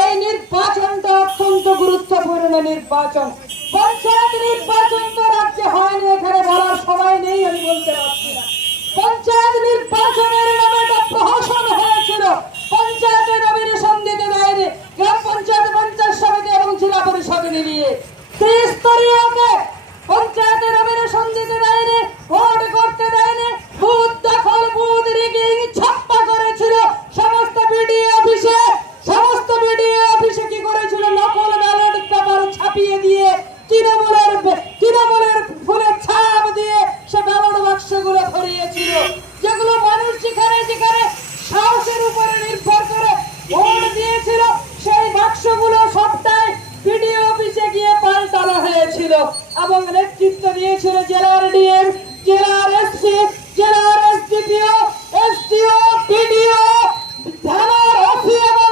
এই নির্বাচনটা অত্যন্ত গুরুত্বপূর্ণ নির্বাচন। পঞ্চায়েত নির্বাচন তো রাজ্যে হয়নি, এখানে বলার সময় নেই, আমি বলতে পারছি না। পঞ্চায়েত নির্বাচনের নামে একটা প্রহস ছিল এবং নেতৃত্ব দিয়েছিল জেলার ডিএম, জেলার এসপি, জেলার এসডিপিও, এসডিও থানার ওসি এবং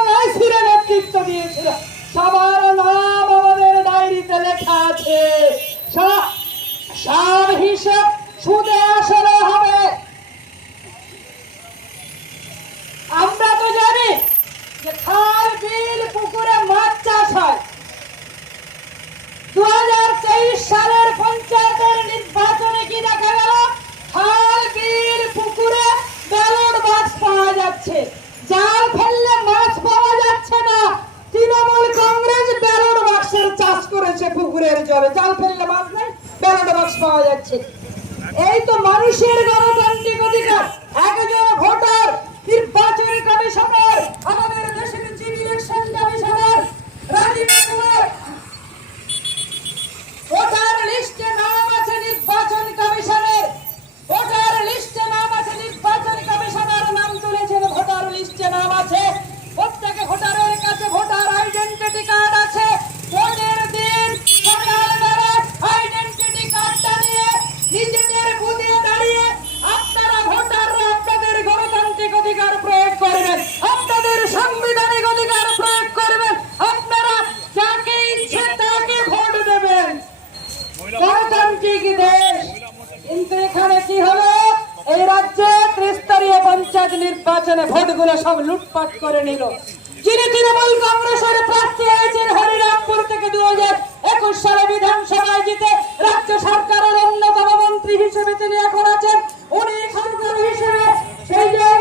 নেতৃত্ব দিয়েছিল। সবার নাম আমাদের ডায়েরিতে লেখা আছে। সব হিসাব সুদে আসলে হবে। যাচ্ছে। জাল ফেললে মাছ পাওয়া যাচ্ছে না। তৃণমূল কংগ্রেস ব্যালট বাক্সের চাষ করেছে পুকুরের জলে। জাল ফেললে মাছ নাই, ব্যালট বাক্স পাওয়া যাচ্ছে। এই তো মানুষের গণতান্ত্রিক অধিকার। গণতান্ত্রিক দেশ? কিন্তু এখানে কি হলো? এই রাজ্যে ত্রিস্তরীয় পঞ্চায়েত নির্বাচনে ভোটগুলো সব লুটপাট করে নিল। যিনি তৃণমূল কংগ্রেসের প্রার্থী হয়েছেন হরিরামপুর থেকে দু হাজার একুশ সালে বিধানসভায় জিতে রাজ্য সরকারের অন্যতম মন্ত্রী হিসেবে তিনি এখন আছেন। উনি সরকার হিসেবে সেই জন্য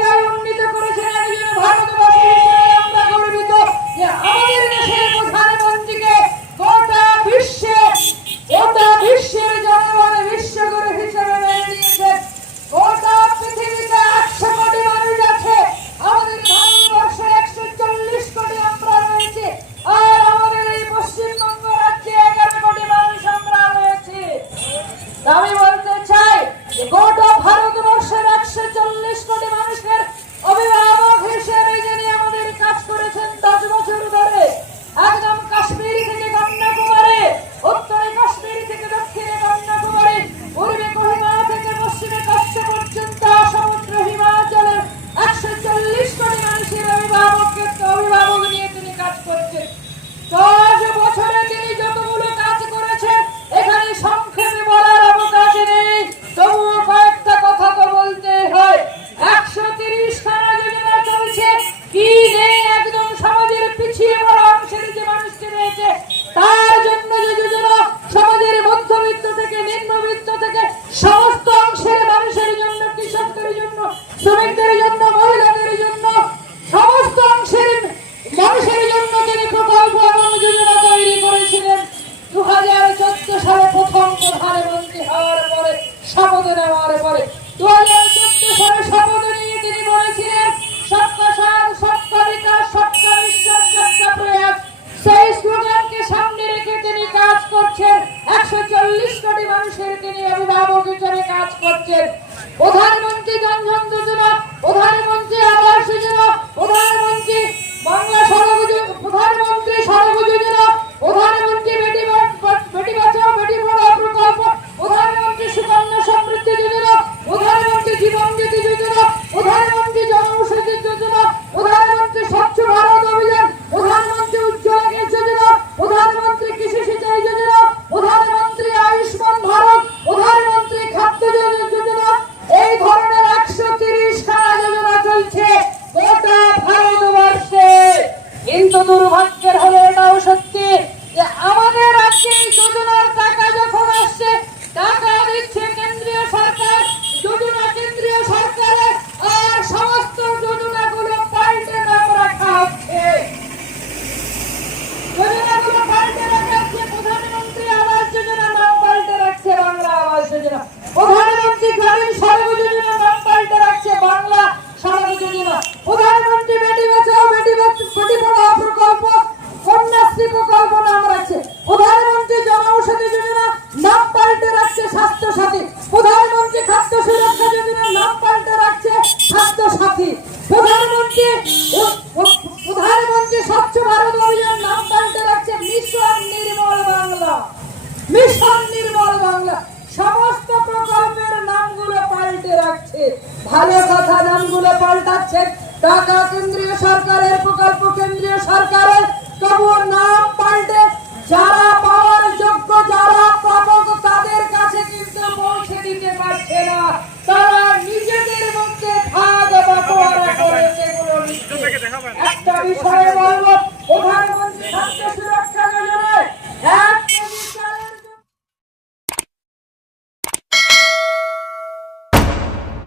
남이 দেওয়ার পরে একশো চল্লিশ কোটি মানুষের তিনি অভিভাবক হিসেবে কাজ করছেন। প্রধানমন্ত্রী জনধন যোজনা, প্রধানমন্ত্রী আবাস যোজনা, প্রধানমন্ত্রী বাংলা সড়ক প্রধানমন্ত্রী সড়ক যোজনা, প্রধান ভালো কথা নামগুলো পাল্টাচ্ছে টাকা কেন্দ্রীয় সরকারের প্রকল্প কেন্দ্রীয়